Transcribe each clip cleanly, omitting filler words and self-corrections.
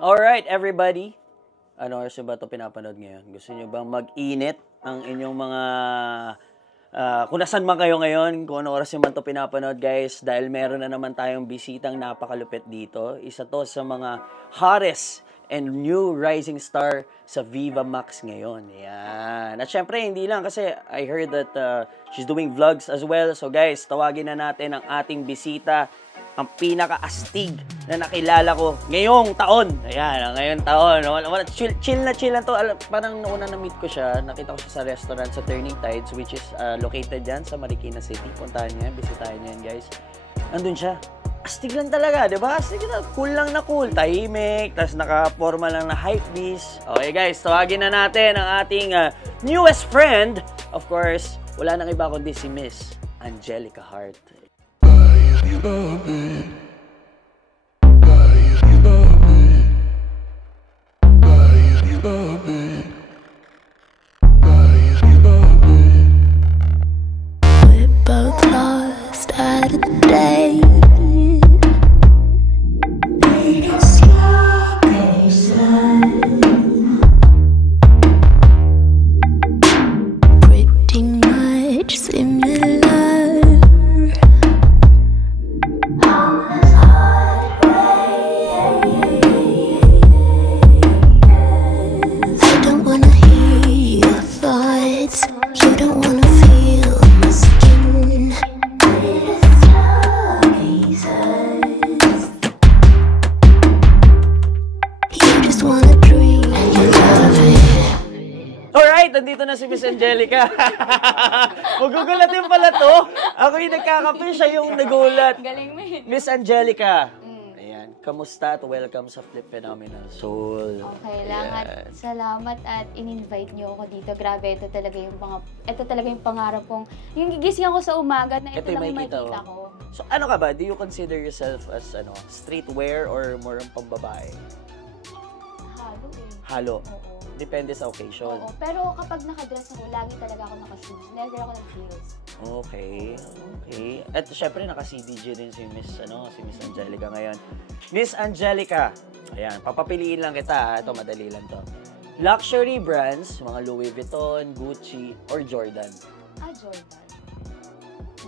Alright, everybody. Ano oras ba ito pinapanood ngayon? Gusto nyo bang mag-init ang inyong mga... kung nasan man kayo ngayon, kung ano oras nyo man ito pinapanood, guys, dahil meron na naman tayong bisitang napakalupit dito. Isa to sa mga hottest and new rising star sa Viva Max ngayon. Yan. At syempre, hindi lang kasi I heard that she's doing vlogs as well. So guys, tawagin na natin ang ating bisita, ang pinaka-astig na nakilala ko ngayong taon. Ayan, ngayong taon. Chill lang to. Parang noon na na-meet ko siya, nakita ko siya sa restaurant sa Turning Tides, which is located dyan sa Marikina City. Puntahan niyo yan, bisitahin niyo yan, guys. Nandun siya. Astig lang talaga, di ba? Astig na. Cool lang na cool. Tahimik, tapos naka-forma lang na hype beast. Okay, guys, tawagin na natin ang ating newest friend. Of course, wala nang iba kundi si Miss Angelica Hart. We're both lost at the day. Pretty much similar. Nandito na si Miss Angelica. Magugulatin pala to. Ako yung nagkakape, siya yung nagulat. Galing mo yun. Miss Angelica. Ayan. Kamusta at welcome sa Flip Phenomenal Soul. Okay lang at salamat at in-invite niyo ako dito. Grabe, ito talaga yung pangarap kong, yung gigising ako sa umaga na ito lang yung makikita ko. So ano ka ba? Do you consider yourself as streetwear or more ang pambabae? Halo eh. Halo? Oo. Depende sa occasion. Oo, pero kapag nakadress ako, lagi talaga ako naka-shoes. Never ako nag-heels. Okay. At syempre naka-CDG din si Miss Angelica ngayon. Miss Angelica, ayan, papapiliin lang kita. Ito, madali lang to. Luxury brands, mga Louis Vuitton, Gucci, or Jordan? Jordan.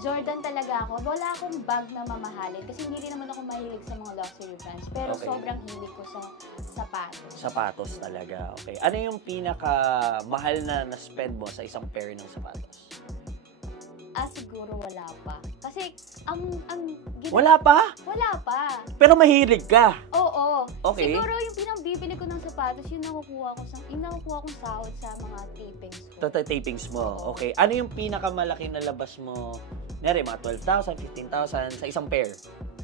Jordan talaga ako. Wala akong bag na mamahalin kasi hindi rin naman ako mahilig sa mga luxury brands. Pero sobrang hilig ko sa sapatos. Sapatos talaga, okay. Ano yung pinaka-mahal na na-spend mo sa isang pair ng sapatos? Siguro wala pa. Kasi, Wala pa? Wala pa. Pero mahilig ka? Oo. Okay. Siguro yung pinambibili ko ng sapatos, yung nakukuha kong sahod sa mga tapings ko. Tapings mo, okay. Ano yung pinakamalaki na labas mo? Neri, mga 12,000, 15,000 sa isang pair?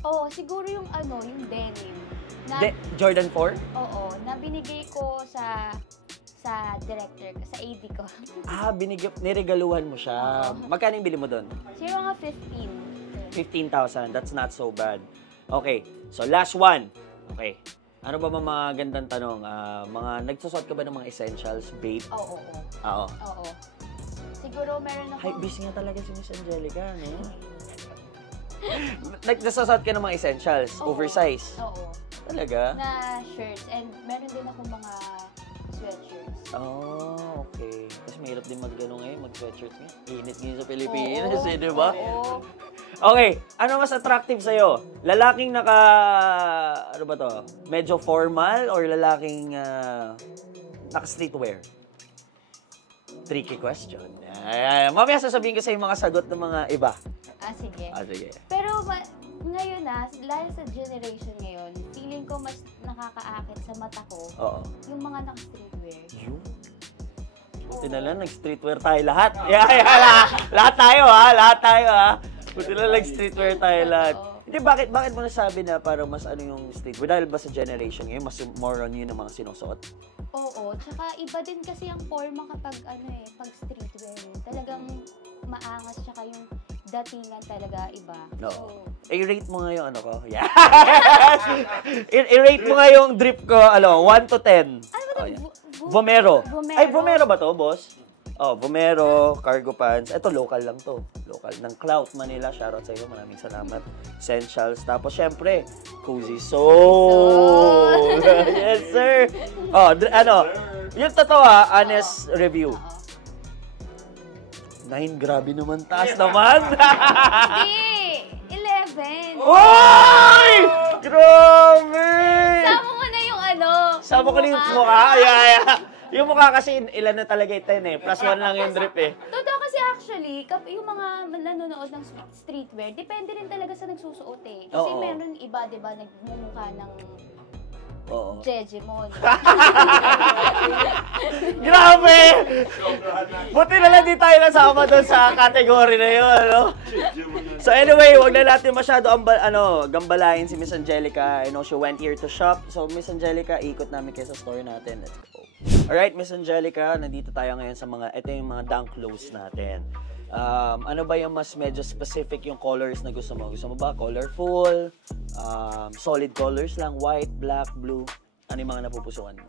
Oo, siguro yung denim. Jordan 4? Oo, na binigay ko sa director ko, sa AD ko. Niregaluhan mo siya. Magkano yung bili mo doon? Siguro nga 15. 15,000. That's not so bad. Okay. So, last one. Okay. Ano ba mga gandang tanong? Nagsusot ka ba ng mga essentials, babe? Oo. Oo. Siguro meron ako... Hi, busy nga talaga si Miss Angelica, no? Nagsusot ka ng mga essentials, oversize? Oo. Talaga? Na shirts. And meron din ako mga sweatshirts. Oh, okay. Kasi mahirap din mag-sweatshirts nga. Init ngayon sa Pilipinas, di ba? Oo. Okay, ano mas attractive sa'yo? Lalaking medyo formal or lalaking naka-streetwear? Tricky question. Mamaya sasabihin ko sa yung mga sagot ng mga iba. Sige. Sige. Pero ngayon lalo sa generation ngayon, feeling ko mas nakakaakit sa mata ko yung mga naka-streetwear. Buti na lang, nag-streetwear tayo lahat. Lahat tayo ha. Buti na lang, nag-streetwear tayo lahat. Hindi, bakit mo nasabi na parang mas yung streetwear? Dahil ba sa generation ngayon, mas more on yun ang mga sinusuot? Oo, tsaka iba din kasi ang forma kapag pag streetwear. Talagang maangas, tsaka yung datingan talaga iba. No. So, I-rate mo nga yung Yeah. I-rate mo nga yung drip ko, 1 to 10. Ano ba Vomero. Ay, Vomero ba to, boss? Vomero, cargo pants. Ito, local lang to. Local. Ng Clout, Manila. Shoutout sa iyo. Maraming salamat. Essentials. Tapos, syempre, Cozy Soul. Yes, sir. Yung totoo honest review. 9, grabe naman. Taas naman. Hindi! 11. Oy! Grabe! Sama mo na yung Sama ko na yung mukha. Yung mukha kasi ilan na talaga 10 eh. Plus 1 lang yung drip eh. Totoo kasi actually, yung mga nanonood ng streetwear, depende rin talaga sa nagsusuot eh. Kasi meron iba, di ba, nagmumukha ng Jejemon. Grabe! Buti na lang di tayo nasama doon sa category na yun, no? So anyway, wag na natin masyado gambalain si Miss Angelica. I know she went here to shop. So Miss Angelica, ikot namin kayo sa store natin. Let's go. Alright, Miss Angelica, nandito tayo ngayon sa ito yung mga dunk clothes natin. Ano ba yung mas medyo specific yung colors na gusto mo? Gusto mo ba colorful, solid colors lang, white, black, blue? Ano yung mga napupusukan mo?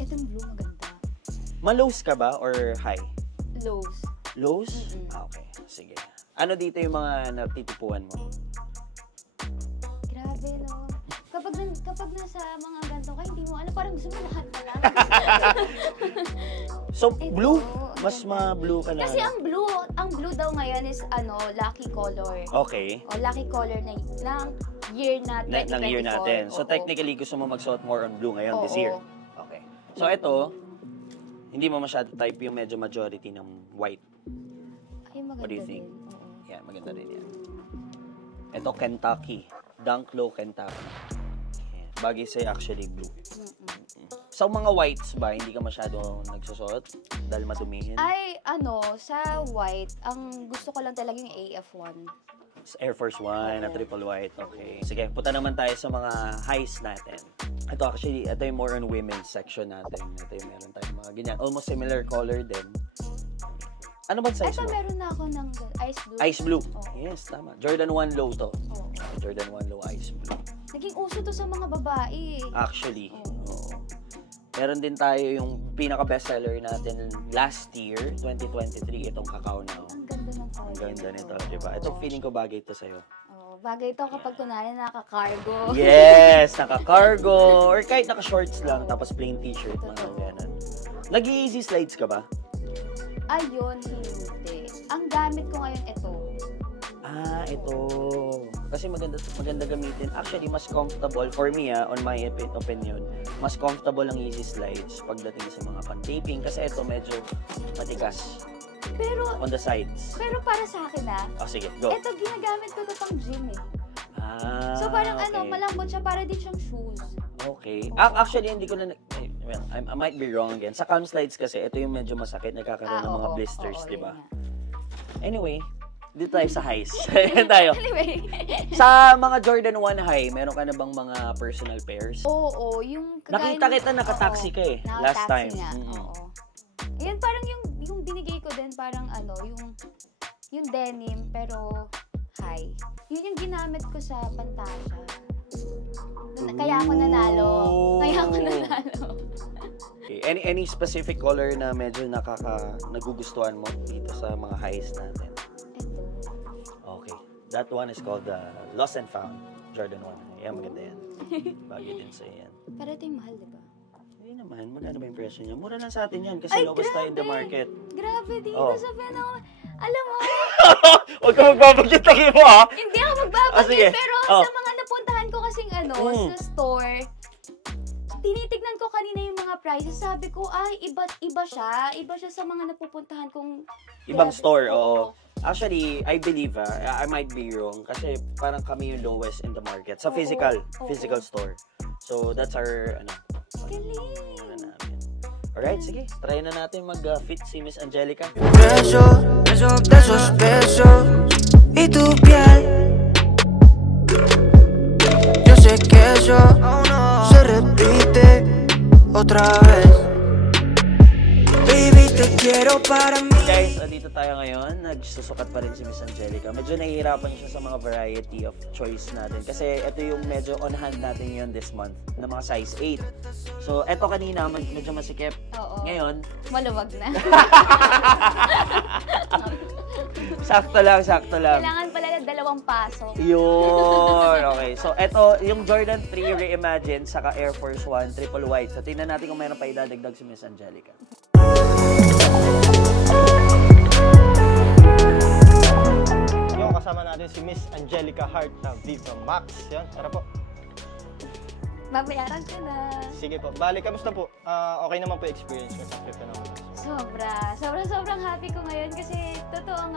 Itong blue maganda. Ma-lows ka ba or high? Lows. Lows? Okay, sige. Ano dito yung mga natitipuan mo? Grabe, no? Kapag nasa mga ganito ka, hindi mo parang gusto mo lahat na lang. So, blue? Mas ma-blue ka na. Kasi ang blue daw ngayon is lucky color. Okay. Lucky color ng year na 2024. Ng year natin. So, technically, gusto mo magsuot more on blue ngayon this year. Okay. So, ito, hindi mo masyado type yung medyo majority ng white. Ay, maganda. What do you think? Din. Yeah, maganda rin yan. Ito, Kentucky. Dunk Low Kentucky. Bagay sa'yo actually blue. Sa mga whites ba, hindi ka masyado nagsusuot dahil madumihin? Ay, sa white, ang gusto ko lang talaga yung AF1. Air Force One, na triple white. Okay. Sige, punta naman tayo sa mga highs natin. Ito yung more on women's section natin. Ito yung meron tayong mga ganyan. Almost similar color din. Ano ba size mo? Ito, meron na ako ng ice blue. Ice blue. Oh. Yes, tama. Jordan 1 low to. Jordan 1 low ice blue. Naging uso to sa mga babae. Actually. Oo. Meron din tayo yung pinaka-bestseller natin last year, 2023, itong Cacao Now. Ang ganda ng color. Ang ganda nito, diba? Ito, feeling ko bagay ito sa'yo. Bagay ito kapag kunwari naka-cargo. Yes! Naka-cargo, or kahit naka-shorts lang, tapos plain t-shirt, mga ganun. Nag-easy slides ka ba? Ayun, hindi. Ang gamit ko ngayon ito. Ito. Kasi maganda gamitin. Actually, mas comfortable for me, on my opinion, mas comfortable ang easy slides pagdating sa mga pan-taping kasi ito medyo matigas. Pero on the sides. Pero para sa akin sige, go. Ito ginagamit ko to pang gym eh. So parang okay. malambot siya, para din siyang shoes. Okay. Actually, hindi ko na I might be wrong again. Sa calm slides kasi, ito yung medyo masakit, nagkakaroon ng mga blisters, di ba? Anyway, dito tayo sa highs. tayo. Anyway. Sa mga Jordan 1 high, meron ka na bang mga personal pairs? Oo, yung nakita kita nakataxi ka eh, last time. Oo. Yan parang yung binigay ko din parang yung denim pero high. Yun yung ginamit ko sa Pantasya. Kaya ako nanalo. Okay. Any specific color na medyo nagugustuhan mo dito sa mga highs natin? Okay. That one is called the Lost and Found Jordan 1. Yan, maganda yan. Bagay din sa yan. Pero ito yung mahal, diba? Hindi naman. Magkano ba yung presyo niya? Mura lang sa atin yan kasi lowest tayo in the market. Grabe dito sa Pinoy. Alam mo? Huwag ka magbabagyat lagi mo, ha? Hindi ako magbabagyat, pero sa mga napuntahan ko kasing sa store, tinitignan ko kanina yung mga prices. Sabi ko, iba siya. Iba siya sa mga napupuntahan kong ibang store, oo. Actually, I believe, I might be wrong, kasi parang kami yung lowest in the market. Sa physical store. So, that's our, galing. Alright, sige. Try na natin mag-fit si Miss Angelica. Besos de esos besos y tu piel. Yo sé que eso se repite otra vez. Baby, te quiero para mí. Guys, dito na tayo ngayon. Nagsusukat pa rin si Miss Angelica. Medyo nahihirapan siya sa mga variety of choice natin. Kasi ito yung medyo on hand natin yun this month na mga size 8. So, ito kanina, medyo masikip. Oo. Ngayon, Maluwag na. sakto lang. Kailangan pala na 2 pasok. Yun. Okay. So, ito, yung Jordan 3 Reimagine saka Air Force 1 triple white. So, tingnan natin kung mayroon pa idadagdag si Miss Angelica. Yung kasama natin si Miss Angelica Hart na Viva Max. Yan, tara po. Babayaran ko na. Sige po. Bali, kamusta po? Okay naman po experience ko sa crypto naman. Sobrang happy ko ngayon kasi totoo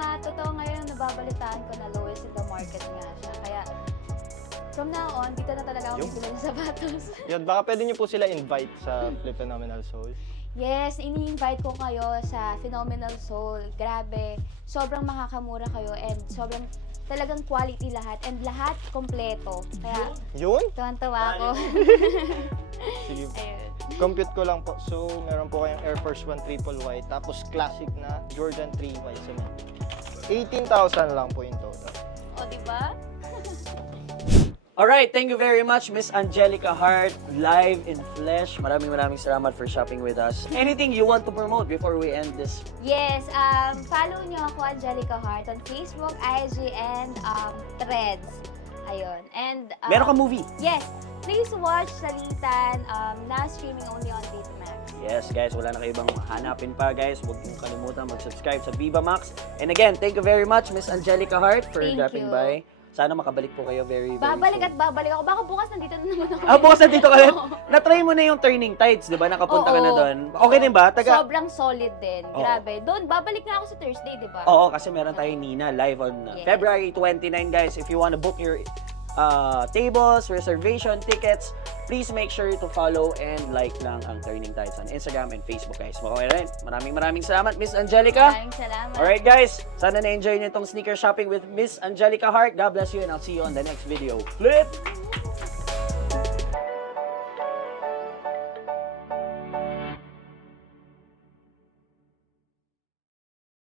ngayon nababalitaan ko na lowest in the market nga siya. Kaya from now on, dito na talaga ako bibili ng sapatos. Yun, baka pwede niyo po sila invite sa Flip Phenomenal Soul. Yes, ini-invite ko kayo sa Phenomenal Soul. Grabe, sobrang makakamura kayo and sobrang talagang quality lahat and lahat kompleto. Kaya Yun? tuwan-tuwa ako. Sige. Ayun. Compute ko lang po. So, meron po kayong Air Force 1 triple white, tapos classic na Jordan 3 white cement. 18,000 lang po yung total. O, diba? Alright, thank you very much, Miss Angelica Hart, live in flesh. Maraming salamat for shopping with us. Anything you want to promote before we end this? Yes, follow nyo ako, Angelica Hart, on Facebook, IG, and Threads. Ayun. And, Meron ka movie? Yes. Please watch Salitan, na streaming only on Betamax. Yes, guys, wala na kayo ibang hanapin pa, guys. Huwag mong kalimutan mag-subscribe sa Viva Max. And again, thank you very much, Miss Angelica Hart, for Thank dropping you. by. Sana makabalik po kayo very Babalik soon. at babalik ako. Baka bukas nandito na naman ako. Bukas nandito ka ulit. Na-try mo na yung Turning Tides, di ba? Nakapunta ka na Oo. doon. Okay din ba? Sobrang solid din. Oo. Grabe. Doon, babalik na ako sa Thursday, di ba? Oo, kasi meron tayong Nina live on Yes. February 29, guys. If you want to book your tables, reservation, tickets, please make sure to follow and like lang ang Turning Tides on Instagram and Facebook, guys. Okay rin. Maraming salamat, Miss Angelica. Maraming salamat. Alright, guys. Sana na-enjoy niyo itong sneaker shopping with Miss Angelica Hart. God bless you and I'll see you on the next video. Flip!